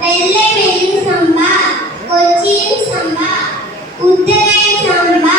வெள்ளை வெள்ளி சம்பா கொச்சியின் சம்பா உத்தராயன் சம்பா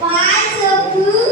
Why the blue?